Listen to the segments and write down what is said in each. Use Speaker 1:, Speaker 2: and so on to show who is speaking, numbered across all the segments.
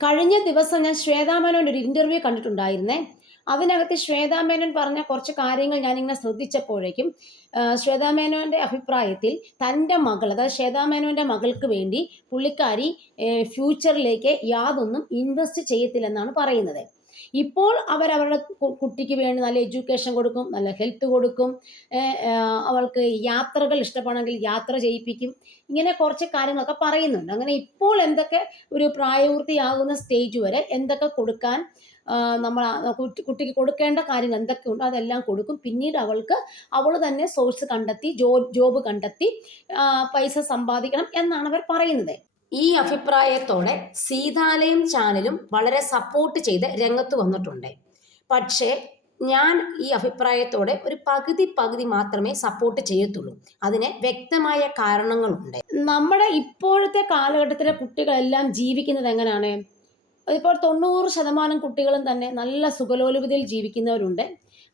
Speaker 1: കഴിഞ്ഞ ദിവസം ഞാൻ ശ്വേതാമേനോന്റെ ഒരു ഇന്റർവ്യൂ കണ്ടിട്ടുണ്ടായിരുന്നേ. അതിനകത്ത് ശ്വേതാമേനോൻ പറഞ്ഞ കുറച്ച് കാര്യങ്ങൾ ഞാനിങ്ങനെ ശ്രദ്ധിച്ചപ്പോഴേക്കും ശ്വേതാമേനോന്റെ അഭിപ്രായത്തിൽ തന്റെ മകൾ അതായത് ശ്വേതാമേനോന്റെ മകൾക്ക് വേണ്ടി പുള്ളിക്കാരി ഫ്യൂച്ചറിലേക്ക് യാതൊന്നും ഇൻവെസ്റ്റ് ചെയ്യത്തില്ലെന്നാണ് പറയുന്നത്. ഇപ്പോൾ അവരവരുടെ കുട്ടിക്ക് വേണ്ടി നല്ല എഡ്യൂക്കേഷൻ കൊടുക്കും നല്ല ഹെൽത്ത് കൊടുക്കും അവൾക്ക് യാത്രകൾ ഇഷ്ടപ്പെടണമെങ്കിൽ യാത്ര ചെയ്യിപ്പിക്കും ഇങ്ങനെ കുറച്ച് കാര്യങ്ങളൊക്കെ പറയുന്നുണ്ട്. അങ്ങനെ ഇപ്പോൾ എന്തൊക്കെ ഒരു പ്രായപൂർത്തിയാകുന്ന സ്റ്റേജ് വരെ എന്തൊക്കെ കൊടുക്കാൻ നമ്മൾ കുട്ടിക്ക് കൊടുക്കേണ്ട കാര്യങ്ങൾ എന്തൊക്കെയുണ്ടോ അതെല്ലാം കൊടുക്കും. പിന്നീട് അവൾക്ക് അവൾ തന്നെ സോഴ്സ് കണ്ടെത്തി ജോ ജോബ് കണ്ടെത്തി പൈസ സമ്പാദിക്കണം എന്നാണ് അവർ പറയുന്നത്. ഈ അഭിപ്രായത്തോടെ സീതാലയം ചാനലും വളരെ സപ്പോർട്ട് ചെയ്ത് രംഗത്ത് വന്നിട്ടുണ്ട്. പക്ഷേ ഞാൻ ഈ അഭിപ്രായത്തോടെ ഒരു പകുതി പകുതി മാത്രമേ സപ്പോർട്ട് ചെയ്യത്തുള്ളൂ. അതിന് വ്യക്തമായ കാരണങ്ങളുണ്ട്. നമ്മുടെ ഇപ്പോഴത്തെ കാലഘട്ടത്തിലെ കുട്ടികളെല്ലാം ജീവിക്കുന്നത് എങ്ങനെയാണ്? ഇപ്പോൾ തൊണ്ണൂറ് ശതമാനം കുട്ടികളും തന്നെ നല്ല സുഖലോലുപതയിൽ ജീവിക്കുന്നവരുണ്ട്.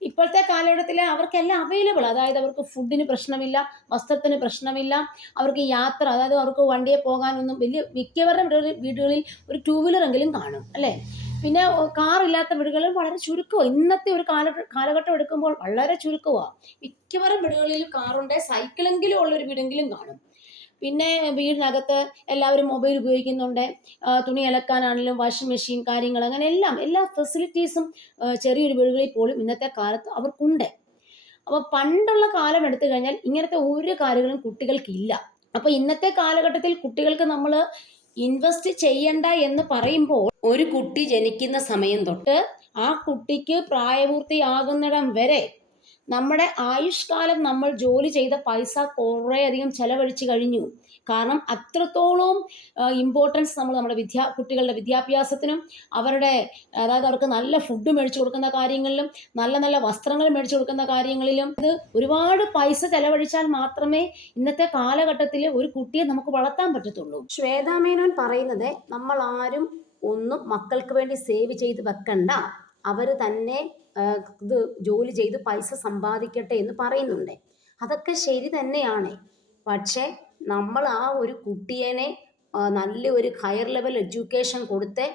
Speaker 1: ഇപ്പോഴത്തെ കാലഘട്ടത്തിൽ അവർക്കെല്ലാം അവൈലബിൾ അതായത് അവർക്ക് ഫുഡിന് പ്രശ്നമില്ല വസ്ത്രത്തിന് പ്രശ്നമില്ല അവർക്ക് യാത്ര അതായത് അവർക്ക് വണ്ടിയെ പോകാനൊന്നും വലിയ മിക്കവരുടെ വീടുകളിൽ ഒരു ടൂ വീലറെങ്കിലും കാണും അല്ലേ? പിന്നെ കാറില്ലാത്ത വീടുകളിൽ വളരെ ചുരുക്കമാണ് ഇന്നത്തെ ഒരു കാല കാലഘട്ടം എടുക്കുമ്പോൾ വളരെ ചുരുക്കമാണ് മിക്കവരും വീടുകളിൽ കാറുണ്ട് സൈക്കിളെങ്കിലും ഉള്ള ഉള്ളൊരു വീടെങ്കിലും കാണും. പിന്നെ വീടിനകത്ത് എല്ലാവരും മൊബൈൽ ഉപയോഗിക്കുന്നുണ്ട്. തുണി അലക്കാനാണെങ്കിലും വാഷിംഗ് മെഷീൻ കാര്യങ്ങൾ അങ്ങനെ എല്ലാം എല്ലാ ഫെസിലിറ്റീസും ചെറിയൊരു വീടുകളിൽ പോലും ഇന്നത്തെ കാലത്ത് അവർക്കുണ്ട്. അപ്പോൾ പണ്ടുള്ള കാലം എടുത്തു കഴിഞ്ഞാൽ ഇങ്ങനത്തെ ഒരു കാര്യങ്ങളും കുട്ടികൾക്കില്ല. അപ്പോൾ ഇന്നത്തെ കാലഘട്ടത്തിൽ കുട്ടികൾക്ക് നമ്മൾ ഇൻവെസ്റ്റ് ചെയ്യണ്ട എന്ന് പറയുമ്പോൾ ഒരു കുട്ടി ജനിക്കുന്ന സമയം തൊട്ട് ആ കുട്ടിക്ക് പ്രായപൂർത്തിയാകുന്നിടം വരെ നമ്മുടെ ആയുഷ്കാലം നമ്മൾ ജോലി ചെയ്ത പൈസ കുറേയധികം ചെലവഴിച്ച് കഴിഞ്ഞു. കാരണം അത്രത്തോളം ഇമ്പോർട്ടൻസ് നമ്മൾ നമ്മുടെ വിദ്യാ കുട്ടികളുടെ വിദ്യാഭ്യാസത്തിനും അവരുടെ അതായത് അവർക്ക് നല്ല ഫുഡ് മേടിച്ചു കൊടുക്കുന്ന കാര്യങ്ങളിലും നല്ല നല്ല വസ്ത്രങ്ങൾ മേടിച്ചു കൊടുക്കുന്ന കാര്യങ്ങളിലും ഇത് ഒരുപാട് പൈസ ചെലവഴിച്ചാൽ മാത്രമേ ഇന്നത്തെ കാലഘട്ടത്തിൽ ഒരു കുട്ടിയെ നമുക്ക് വളർത്താൻ പറ്റത്തുള്ളൂ. ശ്വേതാമേനോൻ പറയുന്നത് നമ്മൾ ആരും ഒന്നും മക്കൾക്ക് വേണ്ടി സേവ് ചെയ്ത് വെക്കണ്ട. അവർ തന്നെ ഇത് ജോലി ചെയ്ത് പൈസ സമ്പാദിക്കട്ടെ എന്ന് പറയുന്നുണ്ട്. അതൊക്കെ ശരി തന്നെയാണ്. പക്ഷേ നമ്മൾ ആ ഒരു കുട്ടിയെ നല്ല ഒരു ഹയർ ലെവൽ എഡ്യൂക്കേഷൻ കൊടുത്ത്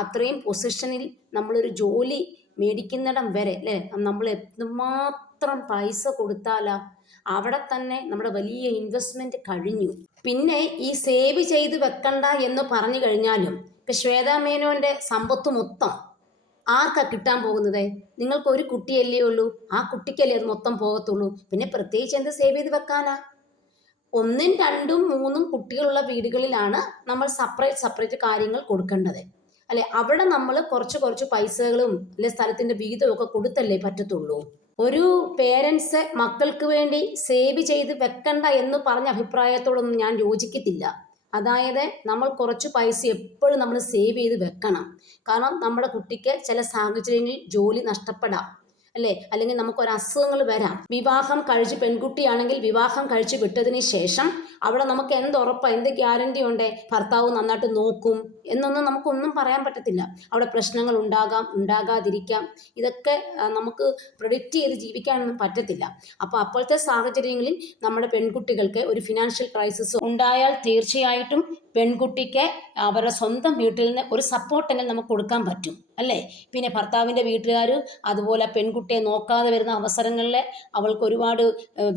Speaker 1: അത്രയും പൊസിഷനിൽ നമ്മളൊരു ജോലി മേടിക്കുന്നിടം വരെ അല്ലേ? നമ്മൾ എന്തുമാത്രം പൈസ കൊടുത്താലാ അവിടെ തന്നെ നമ്മുടെ വലിയ ഇൻവെസ്റ്റ്മെന്റ് കഴിഞ്ഞു. പിന്നെ ഈ സേവ് ചെയ്ത് വെക്കണ്ട എന്ന് പറഞ്ഞു കഴിഞ്ഞാലും ഇപ്പൊ ശ്വേതാ മേനോന്റെ സമ്പത്ത് മൊത്തം ആർക്കാ കിട്ടാൻ പോകുന്നത്? നിങ്ങൾക്ക് ഒരു കുട്ടിയല്ലേ ഉള്ളൂ. ആ കുട്ടിക്കല്ലേ അത് മൊത്തം പോകത്തുള്ളൂ. പിന്നെ പ്രത്യേകിച്ച് എന്ത് സേവ് ചെയ്ത് വെക്കാനാ? ഒന്നും രണ്ടും മൂന്നും കുട്ടികളുള്ള വീടുകളിലാണ് നമ്മൾ സെപ്പറേറ്റ് സെപ്പറേറ്റ് കാര്യങ്ങൾ കൊടുക്കേണ്ടത്. അല്ലെ? അവിടെ നമ്മൾ കുറച്ച് കുറച്ച് പൈസകളും അല്ലെ സ്ഥലത്തിന്റെ വീതവും ഒക്കെ കൊടുത്തല്ലേ പറ്റത്തുള്ളൂ. ഒരു പേരൻസ് മക്കൾക്ക് വേണ്ടി സേവ് ചെയ്ത് വെക്കണ്ട എന്ന് പറഞ്ഞ അഭിപ്രായത്തോടൊന്നും ഞാൻ യോജിക്കത്തില്ല. അതായത് നമ്മൾ കുറച്ച് പൈസ എപ്പോഴും നമ്മൾ സേവ് ചെയ്ത് വെക്കണം. കാരണം നമ്മുടെ കുട്ടിക്ക് ചില സാഹചര്യങ്ങളിൽ ജോലി നഷ്ടപ്പെടാം അല്ലേ? അല്ലെങ്കിൽ നമുക്ക് ഒരു അസുഖങ്ങൾ വരാം. വിവാഹം കഴിച്ച് പെൺകുട്ടിയാണെങ്കിൽ വിവാഹം കഴിച്ച് വിട്ടതിന് ശേഷം അവിടെ നമുക്ക് എന്ത് ഉറപ്പാണ് എന്ത് ഗ്യാരണ്ടി ഉണ്ട്? ഭർത്താവ് നന്നായിട്ട് നോക്കും എന്നൊന്നും നമുക്കൊന്നും പറയാൻ പറ്റത്തില്ല. അവിടെ പ്രശ്നങ്ങൾ ഉണ്ടാകാം ഉണ്ടാകാതിരിക്കാം. ഇതൊക്കെ നമുക്ക് പ്രൊഡിക്റ്റ് ചെയ്ത് ജീവിക്കാനൊന്നും പറ്റത്തില്ല. അപ്പോൾ അപ്പോഴത്തെ സാഹചര്യങ്ങളിൽ നമ്മുടെ പെൺകുട്ടികൾക്ക് ഒരു ഫിനാൻഷ്യൽ ക്രൈസിസ് ഉണ്ടായാൽ തീർച്ചയായിട്ടും പെൺകുട്ടിക്ക് അവരുടെ സ്വന്തം വീട്ടിൽ നിന്ന് ഒരു സപ്പോർട്ട് തന്നെ നമുക്ക് കൊടുക്കാൻ പറ്റും അല്ലേ? പിന്നെ ഭർത്താവിന്റെ വീട്ടുകാർ അതുപോലെ പെൺകുട്ടിയെ നോക്കാതെ വരുന്ന അവസരങ്ങളിൽ അവൾക്ക് ഒരുപാട്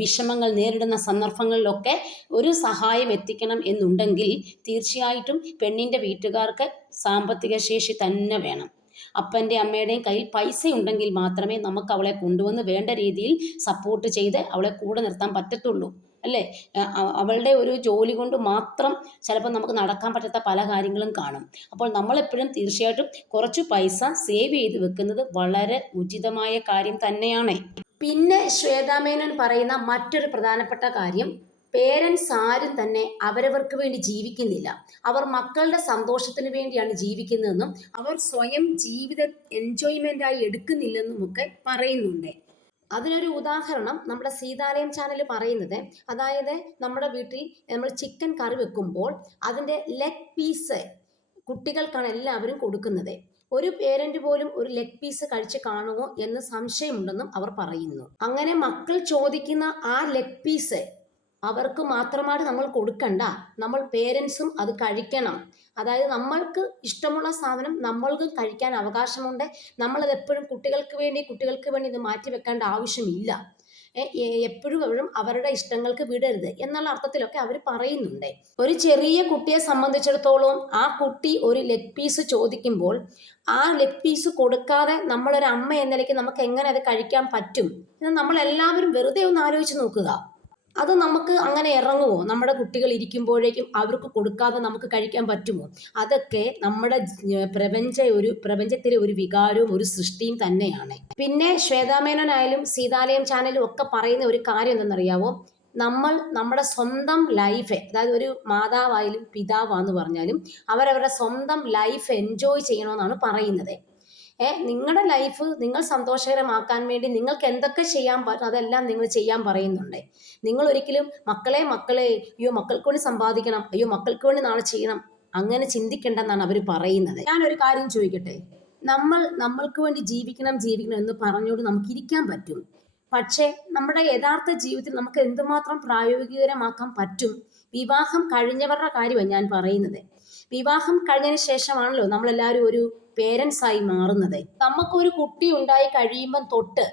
Speaker 1: വിഷമങ്ങൾ നേരിടുന്ന സന്ദർഭങ്ങളിലൊക്കെ ഒരു സഹായം എത്തിക്കണം എന്നുണ്ടെങ്കിൽ തീർച്ചയായിട്ടും പെണ്ണിന്റെ വീട്ടുകാർക്ക് സാമ്പത്തിക ശേഷി തന്നെ വേണം. അപ്പന്റെ അമ്മയുടെയും കയ്യിൽ പൈസ ഉണ്ടെങ്കിൽ മാത്രമേ നമുക്ക് അവളെ കൊണ്ടുവന്ന് വേണ്ട രീതിയിൽ സപ്പോർട്ട് ചെയ്ത് അവളെ കൂടെ നിർത്താൻ പറ്റത്തുള്ളൂ. അല്ലേ? അവളുടെ ഒരു ജോലി കൊണ്ട് മാത്രം ചിലപ്പോൾ നമുക്ക് നടക്കാൻ പറ്റാത്ത പല കാര്യങ്ങളും കാണും. അപ്പോൾ നമ്മളെപ്പോഴും തീർച്ചയായിട്ടും കുറച്ച് പൈസ സേവ് ചെയ്ത് വെക്കുന്നത് വളരെ ഉചിതമായ കാര്യം തന്നെയാണ്. പിന്നെ ശ്വേതാമേനൻ പറയുന്ന മറ്റൊരു പ്രധാനപ്പെട്ട കാര്യം പേരൻസ് ആരും തന്നെ അവരവർക്ക് വേണ്ടി ജീവിക്കുന്നില്ല. അവർ മക്കളുടെ സന്തോഷത്തിന് വേണ്ടിയാണ് ജീവിക്കുന്നതെന്നും അവർ സ്വയം ജീവിത എൻജോയ്മെന്റ് ആയി എടുക്കുന്നില്ലെന്നും ഒക്കെ പറയുന്നുണ്ട്. അതിനൊരു ഉദാഹരണം നമ്മുടെ സീതാലയം ചാനൽ പറയുന്നത്. അതായത് നമ്മുടെ വീട്ടിൽ നമ്മൾ ചിക്കൻ കറി വെക്കുമ്പോൾ അതിന്റെ ലെഗ് പീസ് കുട്ടികൾക്കാണ് എല്ലാവരും കൊടുക്കുന്നത്. ഒരു പേരന്റ് പോലും ഒരു ലെഗ് പീസ് കഴിച്ച് കാണുമോ എന്ന് സംശയമുണ്ടെന്നും അവർ പറയുന്നു. അങ്ങനെ മക്കൾ ചോദിക്കുന്ന ആ ലെഗ് പീസ് അവർക്ക് മാത്രമായിട്ട് നമ്മൾ കൊടുക്കണ്ട. നമ്മൾ പേരൻസും അത് കഴിക്കണം. അതായത് നമ്മൾക്ക് ഇഷ്ടമുള്ള സാധനം നമ്മൾക്ക് കഴിക്കാൻ അവകാശമുണ്ട്. നമ്മളത് എപ്പോഴും കുട്ടികൾക്ക് വേണ്ടി കുട്ടികൾക്ക് വേണ്ടി ഇത് മാറ്റി വെക്കേണ്ട ആവശ്യമില്ല. എപ്പോഴും എപ്പോഴും അവരുടെ ഇഷ്ടങ്ങൾക്ക് വിടരുത് എന്നുള്ള അർത്ഥത്തിലൊക്കെ അവർ പറയുന്നുണ്ട്. ഒരു ചെറിയ കുട്ടിയെ സംബന്ധിച്ചിടത്തോളം ആ കുട്ടി ഒരു ലെഗ് പീസ് ചോദിക്കുമ്പോൾ ആ ലെഗ് പീസ് കൊടുക്കാതെ നമ്മളൊരു അമ്മ എന്ന നിലയ്ക്ക് നമുക്ക് എങ്ങനെ അത് കഴിക്കാൻ പറ്റും? എന്ന് നമ്മളെല്ലാവരും വെറുതെ ഒന്ന് ആലോചിച്ച് നോക്കുക. അത് നമുക്ക് അങ്ങനെ ഇറങ്ങുമോ നമ്മുടെ കുട്ടികൾ ഇരിക്കുമ്പോഴേക്കും അവർക്ക് കൊടുക്കാതെ നമുക്ക് കഴിക്കാൻ പറ്റുമോ? അതൊക്കെ നമ്മുടെ പ്രപഞ്ച ഒരു പ്രപഞ്ചത്തിലെ ഒരു വികാരവും ഒരു സൃഷ്ടിയും തന്നെയാണ്. പിന്നെ ശ്വേതാമേനോനായാലും സീതാലയം ചാനലും ഒക്കെ പറയുന്ന ഒരു കാര്യം എന്തെന്നറിയാവോ? നമ്മൾ നമ്മുടെ സ്വന്തം ലൈഫ് അതായത് ഒരു മാതാവായാലും പിതാവാന്ന് പറഞ്ഞാലും അവരവരുടെ സ്വന്തം ലൈഫ് എൻജോയ് ചെയ്യണമെന്നാണ് പറയുന്നത്. ഏ നിങ്ങളുടെ ലൈഫ് നിങ്ങൾ സന്തോഷകരമാക്കാൻ വേണ്ടി നിങ്ങൾക്ക് എന്തൊക്കെ ചെയ്യാൻ പറ്റും അതെല്ലാം നിങ്ങൾ ചെയ്യാൻ പറയുന്നുണ്ട്. നിങ്ങൾ ഒരിക്കലും മക്കളെ മക്കളെ അയ്യോ മക്കൾക്ക് വേണ്ടി സമ്പാദിക്കണം അയ്യോ മക്കൾക്ക് വേണ്ടി നാളെ ചെയ്യണം അങ്ങനെ ചിന്തിക്കേണ്ടെന്നാണ് അവർ പറയുന്നത്. ഞാനൊരു കാര്യം ചോദിക്കട്ടെ? നമ്മൾ നമ്മൾക്ക് വേണ്ടി ജീവിക്കണം ജീവിക്കണം എന്ന് പറഞ്ഞുകൊണ്ട് നമുക്ക് ഇരിക്കാൻ പറ്റും. പക്ഷേ നമ്മുടെ യഥാർത്ഥ ജീവിതത്തിൽ നമുക്ക് എന്തുമാത്രം പ്രായോഗികരമാക്കാൻ പറ്റും? വിവാഹം കഴിഞ്ഞവരുടെ കാര്യമാണ് ഞാൻ പറയുന്നത്. വിവാഹം കഴിഞ്ഞതിന് ശേഷമാണല്ലോ നമ്മളെല്ലാവരും ഒരു പേരൻസ് ആയി മാറുന്നത്. നമുക്കൊരു കുട്ടി ഉണ്ടായി കഴിയുമ്പം തൊട്ട്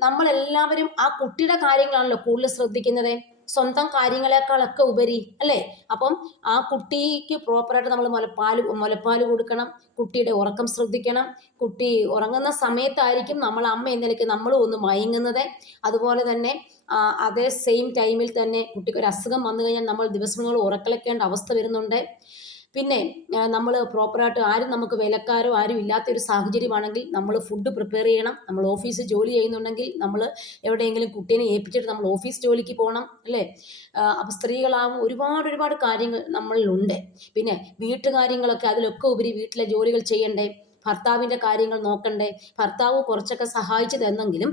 Speaker 1: നമ്മളെല്ലാവരും ആ കുട്ടിയുടെ കാര്യങ്ങളാണല്ലോ കൂടുതൽ ശ്രദ്ധിക്കുന്നത്. സ്വന്തം കാര്യങ്ങളെക്കാളൊക്കെ ഉപരി അല്ലേ? അപ്പം ആ കുട്ടിക്ക് പ്രോപ്പറായിട്ട് നമ്മൾ മുലപ്പാൽ മുലപ്പാൽ കൊടുക്കണം. കുട്ടിയുടെ ഉറക്കം ശ്രദ്ധിക്കണം. കുട്ടി ഉറങ്ങുന്ന സമയത്തായിരിക്കും നമ്മൾ അമ്മ എന്ന നിലയ്ക്ക് നമ്മൾ ഒന്ന് മയങ്ങുന്നത്. അതുപോലെ തന്നെ അതേ സെയിം ടൈമിൽ തന്നെ കുട്ടിക്ക് ഒരു അസുഖം വന്നു കഴിഞ്ഞാൽ നമ്മൾ ദിവസങ്ങൾ ഉറക്കളക്കേണ്ട അവസ്ഥ വരുന്നുണ്ട്. പിന്നെ നമ്മൾ പ്രോപ്പറായിട്ട് ആരും നമുക്ക് വിലക്കാരോ ആരും ഇല്ലാത്ത ഒരു സാഹചര്യമാണെങ്കിൽ നമ്മൾ ഫുഡ് പ്രിപ്പയർ ചെയ്യണം. നമ്മൾ ഓഫീസ് ജോലി ചെയ്യുന്നുണ്ടെങ്കിൽ നമ്മൾ എവിടെയെങ്കിലും കുട്ടീനെ ഏൽപ്പിച്ചിട്ട് നമ്മൾ ഓഫീസ് ജോലിക്ക് പോകണം അല്ലേ? അപ്പോൾ സ്ത്രീകളാവും ഒരുപാട് ഒരുപാട് കാര്യങ്ങൾ നമ്മളിലുണ്ട്. പിന്നെ വീട്ടുകാര്യങ്ങളൊക്കെ അതിലൊക്കെ ഉപരി വീട്ടിലെ ജോലികൾ ചെയ്യണ്ടേ? ഭർത്താവിന്റെ കാര്യങ്ങൾ നോക്കണ്ടേ? ഭർത്താവ് കുറച്ചൊക്കെ സഹായിച്ചു തന്നെങ്കിലും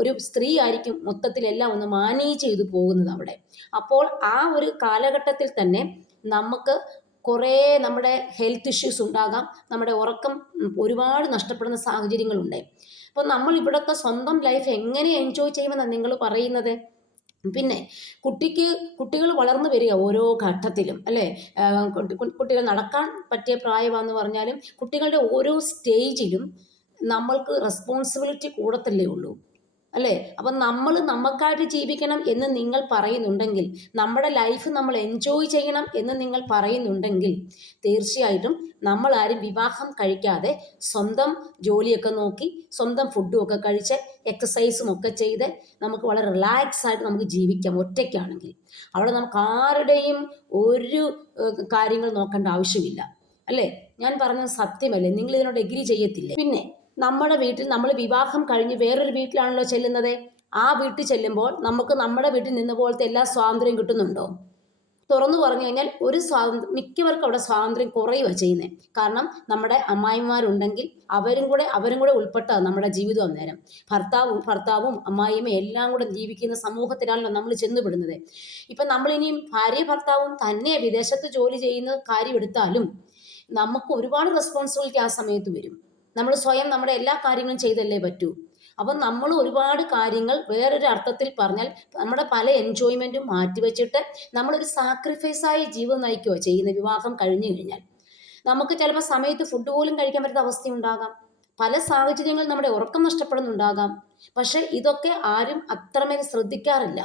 Speaker 1: ഒരു സ്ത്രീ ആയിരിക്കും മൊത്തത്തിലെല്ലാം ഒന്ന് മാനേജ് ചെയ്തു പോകുന്നത് അവിടെ. അപ്പോൾ ആ ഒരു കാലഘട്ടത്തിൽ തന്നെ നമുക്ക് കുറേ നമ്മുടെ ഹെൽത്ത് ഇഷ്യൂസ് ഉണ്ടാകാം. നമ്മുടെ ഉറക്കം ഒരുപാട് നഷ്ടപ്പെടുന്ന സാഹചര്യങ്ങളുണ്ട്. അപ്പോൾ നമ്മൾ ഇവിടുത്തെ സ്വന്തം ലൈഫ് എങ്ങനെ എൻജോയ് ചെയ്യുമെന്നാണ് നിങ്ങൾ പറയുന്നത്? പിന്നെ കുട്ടിക്ക് കുട്ടികൾ വളർന്നു വരിക ഓരോ ഘട്ടത്തിലും അല്ലേ? കുട്ടികൾ നടക്കാൻ പറ്റിയ പ്രായമാണെന്ന് പറഞ്ഞാലും കുട്ടികളുടെ ഓരോ സ്റ്റേജിലും നമ്മൾക്ക് റെസ്പോൺസിബിലിറ്റി കൂടത്തല്ലേ ഉള്ളൂ. അല്ലേ? അപ്പം നമ്മൾ നമുക്കായിട്ട് ജീവിക്കണം എന്ന് നിങ്ങൾ പറയുന്നുണ്ടെങ്കിൽ നമ്മുടെ ലൈഫ് നമ്മൾ എൻജോയ് ചെയ്യണം എന്ന് നിങ്ങൾ പറയുന്നുണ്ടെങ്കിൽ തീർച്ചയായിട്ടും നമ്മൾ ആരും വിവാഹം കഴിക്കാതെ സ്വന്തം ജോലിയൊക്കെ നോക്കി സ്വന്തം ഫുഡും ഒക്കെ കഴിച്ച് എക്സസൈസും ഒക്കെ ചെയ്ത് നമുക്ക് വളരെ റിലാക്സ് ആയിട്ട് നമുക്ക് ജീവിക്കാം ഒറ്റയ്ക്കാണെങ്കിൽ. അവിടെ നമുക്ക് ആരുടെയും ഒരു കാര്യങ്ങൾ നോക്കേണ്ട ആവശ്യമില്ല. അല്ലേ? ഞാൻ പറഞ്ഞത് സത്യമല്ലേ? നിങ്ങൾ ഇതിനോട് എഗ്രി ചെയ്യത്തില്ലേ? പിന്നെ നമ്മുടെ വീട്ടിൽ നമ്മൾ വിവാഹം കഴിഞ്ഞ് വേറൊരു വീട്ടിലാണല്ലോ ചെല്ലുന്നത്. ആ വീട്ടിൽ ചെല്ലുമ്പോൾ നമുക്ക് നമ്മുടെ വീട്ടിൽ നിന്ന പോലത്തെ എല്ലാ സ്വാതന്ത്ര്യം കിട്ടുന്നുണ്ടോ? തുറന്നു പറഞ്ഞു കഴിഞ്ഞാൽ ഒരു സ്വാതന്ത്ര്യം മിക്കവർക്കും അവിടെ സ്വാതന്ത്ര്യം കുറയുക ചെയ്യുന്നത് കാരണം നമ്മുടെ അമ്മായിമാരുണ്ടെങ്കിൽ അവരും കൂടെ അവരും കൂടെ ഉൾപ്പെട്ടതാണ് നമ്മുടെ ജീവിതം അന്നേരം. ഭർത്താവും ഭർത്താവും അമ്മായിയും എല്ലാം കൂടെ ജീവിക്കുന്ന സമൂഹത്തിലാണല്ലോ നമ്മൾ ചെന്നുപെടുന്നത്. ഇപ്പം നമ്മളിനിയും ഭാര്യ ഭർത്താവും തന്നെ വിദേശത്ത് ജോലി ചെയ്യുന്ന കാര്യം എടുത്താലും നമുക്ക് ഒരുപാട് റെസ്പോൺസിബിലിറ്റി ആ സമയത്ത് വരും. നമ്മൾ സ്വയം നമ്മുടെ എല്ലാ കാര്യങ്ങളും ചെയ്തല്ലേ പറ്റൂ. അപ്പം നമ്മൾ ഒരുപാട് കാര്യങ്ങൾ വേറൊരു അർത്ഥത്തിൽ പറഞ്ഞാൽ നമ്മുടെ പല എൻജോയ്മെന്റും മാറ്റിവെച്ചിട്ട് നമ്മളൊരു സാക്രിഫൈസായി ജീവിതം നയിക്കുകയോ ചെയ്യുന്ന വിവാഹം കഴിഞ്ഞു കഴിഞ്ഞാൽ. നമുക്ക് ചിലപ്പോൾ സമയത്ത് ഫുഡ് പോലും കഴിക്കാൻ പറ്റുന്ന അവസ്ഥയുണ്ടാകാം. പല സാഹചര്യങ്ങളിൽ നമ്മുടെ ഉറക്കം നഷ്ടപ്പെടുന്നുണ്ടാകാം. പക്ഷെ ഇതൊക്കെ ആരും അത്രമേൽ ശ്രദ്ധിക്കാറില്ല.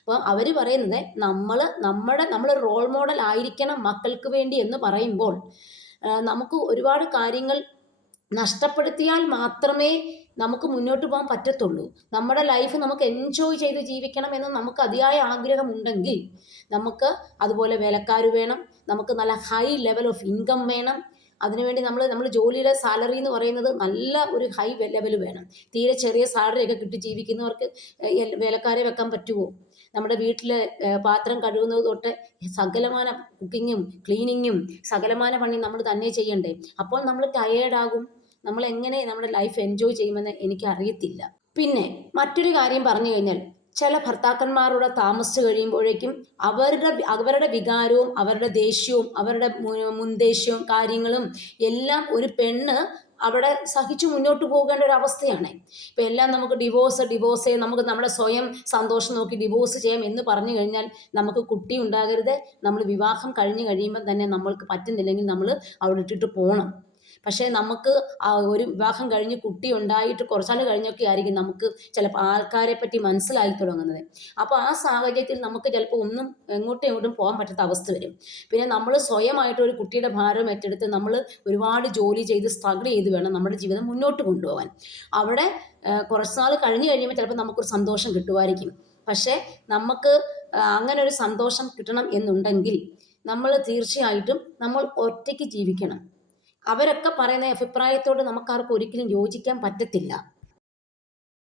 Speaker 1: അപ്പോൾ അവർ പറയുന്നത് നമ്മൾ നമ്മുടെ നമ്മൾ റോൾ മോഡൽ ആയിരിക്കണം മക്കൾക്ക് വേണ്ടി എന്ന് പറയുമ്പോൾ നമുക്ക് ഒരുപാട് കാര്യങ്ങൾ നഷ്ടപ്പെടുത്തിയാൽ മാത്രമേ നമുക്ക് മുന്നോട്ട് പോകാൻ പറ്റത്തുള്ളൂ. നമ്മുടെ ലൈഫ് നമുക്ക് എൻജോയ് ചെയ്ത് ജീവിക്കണം എന്ന് നമുക്ക് അതിയായ ആഗ്രഹമുണ്ടെങ്കിൽ നമുക്ക് അതുപോലെ വേലക്കാർ വേണം നമുക്ക് നല്ല ഹൈ ലെവൽ ഓഫ് ഇൻകം വേണം. അതിനുവേണ്ടി നമ്മൾ നമ്മൾ ജോലിയുടെ സാലറി എന്ന് പറയുന്നത് നല്ല ഒരു ഹൈ ലെവൽ വേണം. തീരെ ചെറിയ സാലറി ഒക്കെ കിട്ടി ജീവിക്കുന്നവർക്ക് വേലക്കാരെ വെക്കാൻ പറ്റുമോ നമ്മുടെ വീട്ടിൽ പാത്രം കഴുകുന്നത് തൊട്ട് സകലമാന കുക്കിങ്ങും ക്ലീനിങ്ങും സകലമാന പണി നമ്മൾ തന്നെ ചെയ്യണ്ടേ? അപ്പോൾ നമ്മൾ ടയേർഡാകും നമ്മൾ എങ്ങനെ നമ്മുടെ ലൈഫ് എൻജോയ് ചെയ്യുമെന്ന് എനിക്ക് അറിയത്തില്ല പിന്നെ മറ്റൊരു കാര്യം പറഞ്ഞു കഴിഞ്ഞാൽ ചില ഭർത്താക്കന്മാരുടെ താമസിച്ച് കഴിയുമ്പോഴേക്കും അവരുടെ അവരുടെ വികാരവും അവരുടെ ദേഷ്യവും അവരുടെ മുൻദേഷ്യവും കാര്യങ്ങളും എല്ലാം ഒരു പെണ്ണ് അവിടെ സഹിച്ചു മുന്നോട്ട് പോകേണ്ട ഒരു അവസ്ഥയാണ്. ഇപ്പം എല്ലാം നമുക്ക് ഡിവോഴ്സ് ഡിവോഴ്സ് നമുക്ക് നമ്മുടെ സ്വയം സന്തോഷം നോക്കി ഡിവോഴ്സ് ചെയ്യാം എന്ന് പറഞ്ഞു കഴിഞ്ഞാൽ നമുക്ക് കുട്ടി ഉണ്ടാകരുത്. നമ്മൾ വിവാഹം കഴിഞ്ഞ് കഴിയുമ്പോൾ തന്നെ നമ്മൾക്ക് പറ്റുന്നില്ലെങ്കിൽ നമ്മൾ അവിടെ ഇട്ടിട്ട് പോകണം പക്ഷേ നമുക്ക് ഒരു വിവാഹം കഴിഞ്ഞ് കുട്ടി ഉണ്ടായിട്ട് കുറച്ചാൾ കഴിഞ്ഞൊക്കെ ആയിരിക്കും നമുക്ക് ചിലപ്പോൾ ആൾക്കാരെ പറ്റി മനസ്സിലായി തുടങ്ങുന്നത്. അപ്പോൾ ആ സാഹചര്യത്തിൽ നമുക്ക് ചിലപ്പോൾ ഒന്നും എങ്ങോട്ടും എങ്ങോട്ടും പോകാൻ പറ്റാത്ത അവസ്ഥ വരും. പിന്നെ നമ്മൾ സ്വയമായിട്ട് ഒരു കുട്ടിയുടെ ഭാരം ഏറ്റെടുത്ത് നമ്മൾ ഒരുപാട് ജോലി ചെയ്ത് സ്ട്രഗിൾ ചെയ്ത് വേണം നമ്മുടെ ജീവിതം മുന്നോട്ട് കൊണ്ടുപോകാൻ. അവിടെ കുറച്ച് നാൾ കഴിഞ്ഞ് കഴിയുമ്പോൾ ചിലപ്പോൾ നമുക്കൊരു സന്തോഷം കിട്ടുമായിരിക്കും. പക്ഷേ നമുക്ക് അങ്ങനെ ഒരു സന്തോഷം കിട്ടണം എന്നുണ്ടെങ്കിൽ നമ്മൾ തീർച്ചയായിട്ടും നമ്മൾ ഒറ്റയ്ക്ക് ജീവിക്കണം. അവരൊക്കെ പറയുന്ന അഭിപ്രായത്തോട് നമുക്കാർക്കും ഒരിക്കലും യോജിക്കാൻ പറ്റത്തില്ല.